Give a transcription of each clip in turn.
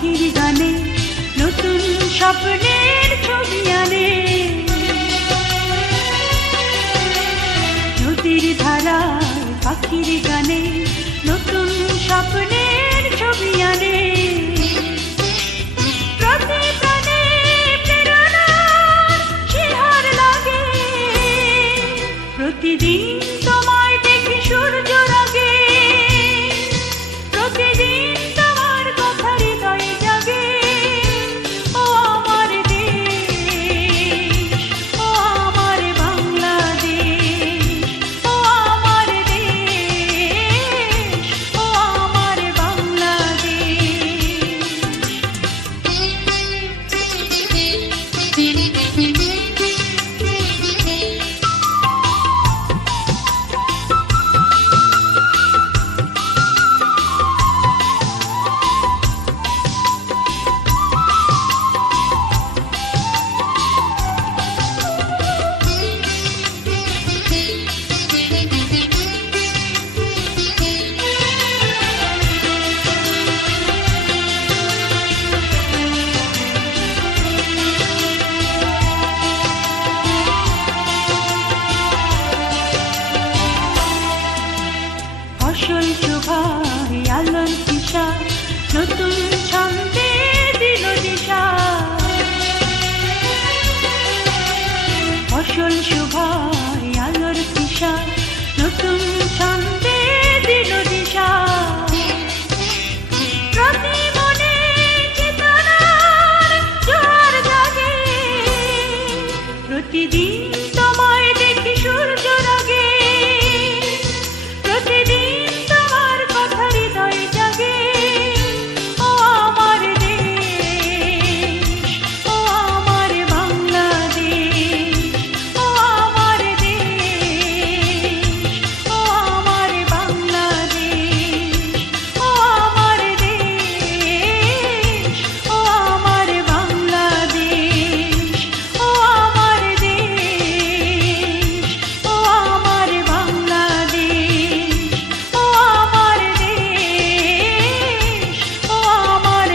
পাখির গানে নতুন স্বপ্নের ছবি আনে। নদীর ধারায় পাখির গানে নতুন স্বপ্নের ছবি আনে। প্রতি প্রাণে প্রেরণার শিহর লাগে, প্রতিদিন তোমায় দেখি সূর্য রাগে, প্রতিদিন তোমার কথা হৃদয়ে জাগে। ও আমার দেশ, ও আমার বাংলাদেশ, ও আমার দেশ, ও আমার বাংলাদেশ। ফসল শোভায় আলোর দিশা, নতুন ছন্দে দিল দিশা। ফসল শোভায় আলোর দিশা, নতুন ছন্দে দিল দিশা। প্রতি মনে চেতনার জোয়ার জাগে, প্রতিদিন তোমায় দেখি সূর্য রাগে, প্রতিদিন তোমার কথা হৃদয়ে জাগে। ও আমার দেশ, ও আমার বাংলাদেশ, ও আমার দেশ, ও আমার বাংলাদেশ, ও আমার দেশ, ও আমার বাংলাদেশ, ও আমার দেশ, ও আমার বাংলাদেশ, ও আমার দেশ, ও আমার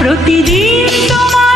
প্রতিদিন তোমার